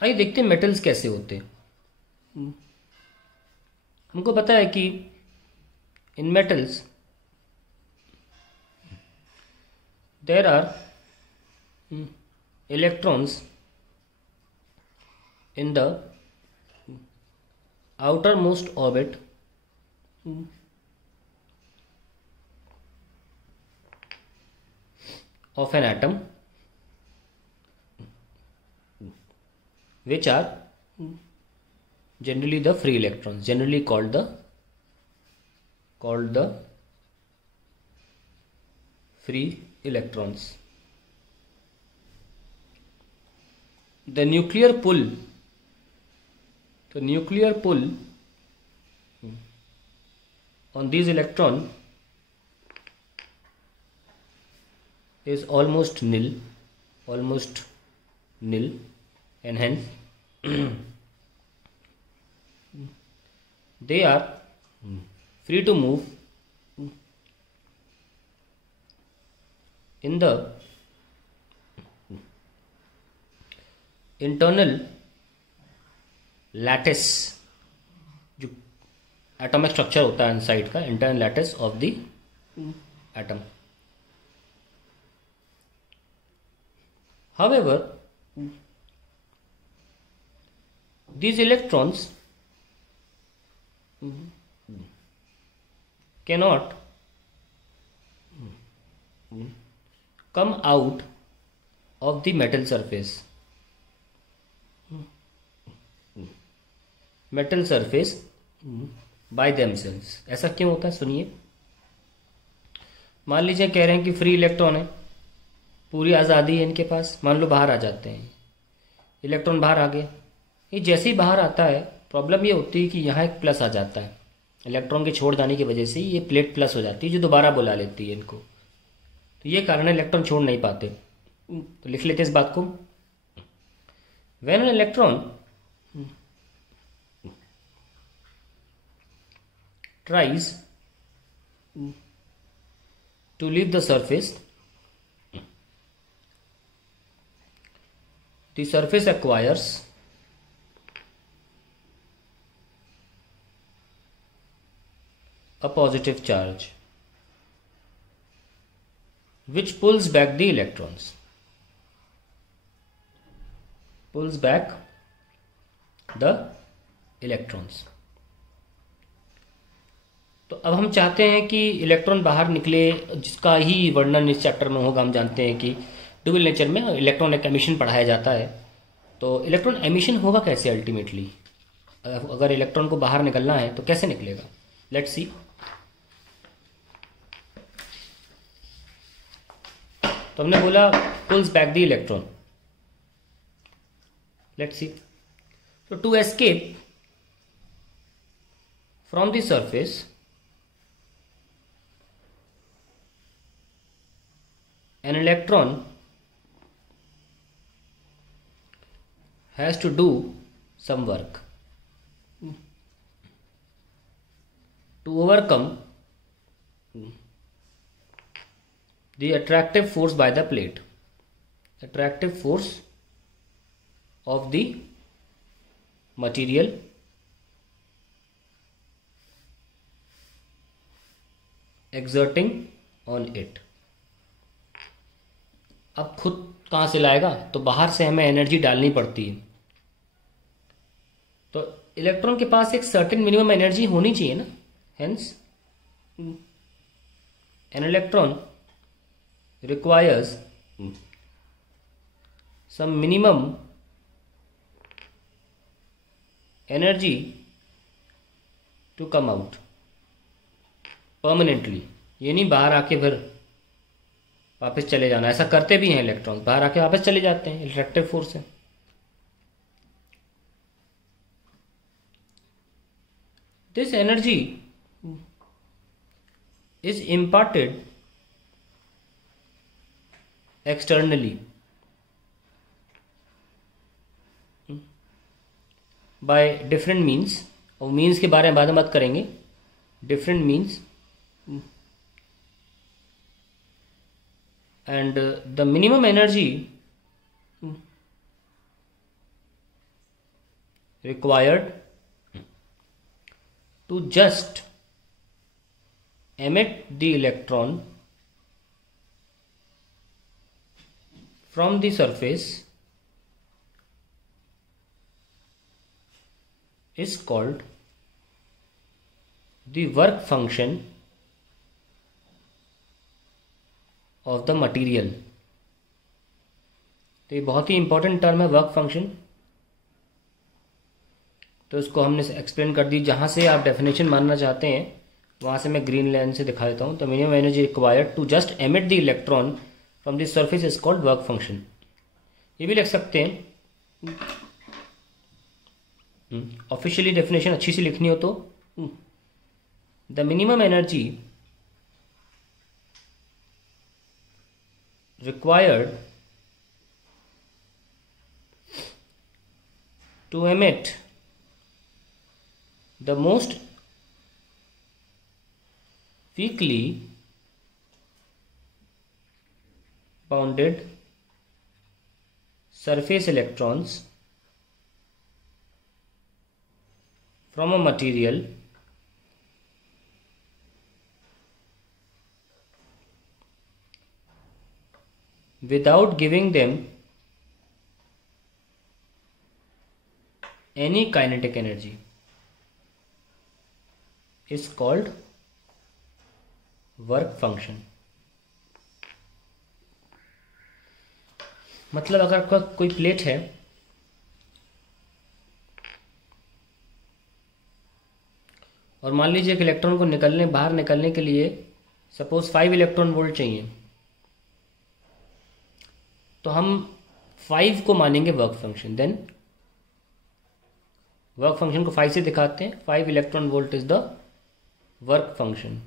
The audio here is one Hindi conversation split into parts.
आइए देखते हैं मेटल्स कैसे होते हैं। हमको पता है कि in metals there are electrons in the outermost orbit of an atom, which are generally the free electrons, generally called the free electrons. The nuclear pull on these electron is almost nil, and hence they are free to move in the internal lattice, जो एटॉमिक स्ट्रक्चर होता है इनसाइड का, internal lattice of the atom. However, these electrons cannot come out of the metal surface. By themselves. ऐसा क्यों होता है सुनिए. मान लीजिए कह रहे हैं कि फ्री इलेक्ट्रॉन है, पूरी आज़ादी है इनके पास, मान लो बाहर आ जाते हैं, इलेक्ट्रॉन बाहर आ गए. ये जैसे ही बाहर आता है प्रॉब्लम ये होती है कि यहाँ एक प्लस आ जाता है, इलेक्ट्रॉन के छोड़ जाने की वजह से ये प्लेट प्लस हो जाती है जो दोबारा बुला लेती है इनको. तो ये कारण है इलेक्ट्रॉन छोड़ नहीं पाते. तो लिख लेते हैं इस बात को. When an electron tries to leave the surface, the surface acquires a positive charge which pulls back the electrons. तो अब हम चाहते हैं कि इलेक्ट्रॉन बाहर निकले, जिसका ही वर्णन इस चैप्टर में होगा. हम जानते हैं कि ड्यूअल नेचर में इलेक्ट्रॉन एक एमिशन पढ़ाया जाता है. तो इलेक्ट्रॉन एमिशन होगा कैसे अल्टीमेटली, अगर इलेक्ट्रॉन को बाहर निकलना है तो कैसे निकलेगा. Let's see. तो हमने बोला pulls back the electron. Let's see. तो to escape from the surface, an electron has to do some work to overcome the attractive force by the plate, attractive force of the material exerting on it. अब खुद कहाँ से लाएगा, तो बाहर से हमें एनर्जी डालनी पड़ती है. तो इलेक्ट्रॉन के पास एक सर्टेन मिनिमम एनर्जी होनी चाहिए ना. Hence an electron requires some minimum energy to come out permanently. ये नहीं बाहर आके फिर वापस चले जाना. ऐसा करते भी हैं इलेक्ट्रॉन, बाहर आके वापस चले जाते हैं, अट्रैक्टिव फोर्स है. This energy is imparted externally by different means. और मीन्स के बारे में बाद में बात करेंगे. Different means, and the minimum energy required to just emit the electron from the surface is called the work function of the material। तो ये बहुत ही इंपॉर्टेंट टर्म है वर्क फंक्शन। तो इसको हमने एक्सप्लेन कर दी। जहाँ से आप डेफिनेशन मानना चाहते हैं वहाँ से मैं ग्रीन लाइन से दिखा देता हूँ। तो minimum energy required to just emit the electron from the surface is called work function. ये भी लिख सकते हैं, ऑफिशियली डेफिनेशन अच्छी सी लिखनी हो तो the minimum energy required to emit the most weakly bounded surface electrons from a material without giving them any kinetic energy is called work function। मतलब अगर आपका कोई प्लेट है और मान लीजिए एक इलेक्ट्रॉन को बाहर निकलने के लिए सपोज 5 इलेक्ट्रॉन वोल्ट चाहिए, तो हम 5 को मानेंगे work function. Then work function को 5 से दिखाते हैं। 5 electron volt is the work function.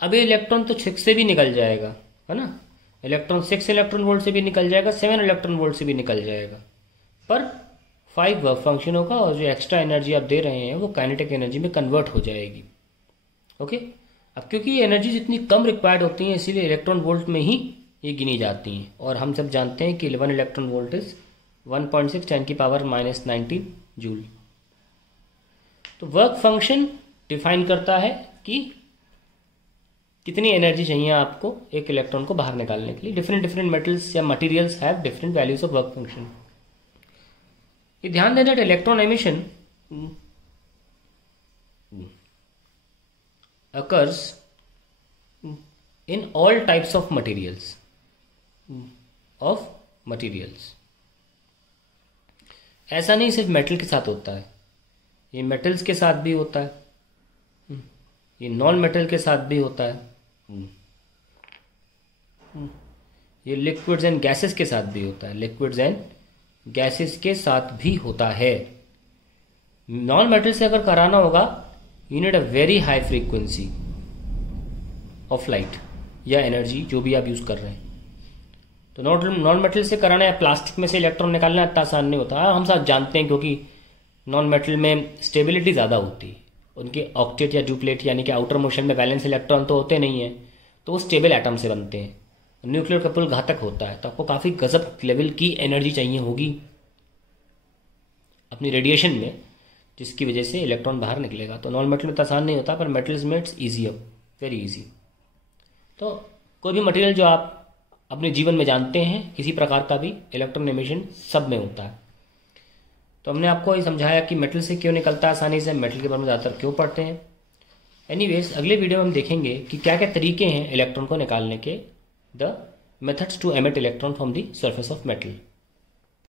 अब ये इलेक्ट्रॉन तो 6 से भी निकल जाएगा, है ना। इलेक्ट्रॉन 6 इलेक्ट्रॉन वोल्ट से भी निकल जाएगा, 7 इलेक्ट्रॉन वोल्ट से भी निकल जाएगा, पर 5 वर्क फंक्शन होगा और जो एक्स्ट्रा एनर्जी आप दे रहे हैं वो काइनेटिक एनर्जी में कन्वर्ट हो जाएगी। ओके। अब क्योंकि ये एनर्जी जितनी कम रिक्वायर्ड होती है इसीलिए इलेक्ट्रॉन वोल्ट में ही ये गिनी जाती हैं। और हम सब जानते हैं कि 11 इलेक्ट्रॉन वोल्ट इज 1.6 10⁻⁻19 जूल। तो वर्क फंक्शन डिफाइन करता है कि कितनी एनर्जी चाहिए आपको एक इलेक्ट्रॉन को बाहर निकालने के लिए। डिफरेंट मेटल्स या materials have different values of work function. ये ध्यान देना, electron emission occurs in all types of materials ऐसा नहीं सिर्फ मेटल के साथ होता है, ये मेटल्स के साथ भी होता है, ये नॉन मेटल के साथ भी होता है, ये लिक्विड्स एंड गैसेस के साथ भी होता है, लिक्विड्स एंड गैसेस के साथ भी होता है। नॉन मेटल से अगर कराना होगा you need a very high frequency of light या एनर्जी जो भी आप यूज कर रहे हैं। तो नॉन मेटल से कराना है, प्लास्टिक में से इलेक्ट्रॉन निकालना इतना आसान नहीं होता। हम सब जानते हैं क्योंकि नॉन मेटल में स्टेबिलिटी ज़्यादा होती है, उनके ऑक्टेट या डुप्लेट यानी कि आउटर मोशन में वैलेंस इलेक्ट्रॉन तो होते नहीं है, तो वो स्टेबल एटम से बनते हैं। न्यूक्लियर कपल घातक होता है, तो आपको काफ़ी गजब लेवल की एनर्जी चाहिए होगी अपनी रेडिएशन में, जिसकी वजह से इलेक्ट्रॉन बाहर निकलेगा। तो नॉन मेटल में तो आसान नहीं होता, पर मेटल्स में इट्स ईजियर, वेरी इजी। तो कोई भी मटेरियल जो आप अपने जीवन में जानते हैं, किसी प्रकार का भी इलेक्ट्रॉन एमिशन सब में होता है। तो हमने आपको ये समझाया कि मेटल से क्यों निकलता है आसानी से, मेटल के बारे में ज़्यादातर क्यों पढ़ते हैं। एनीवेज अगले वीडियो में हम देखेंगे कि क्या क्या तरीके हैं इलेक्ट्रॉन को निकालने के, the methods to emit electron from the surface of metal.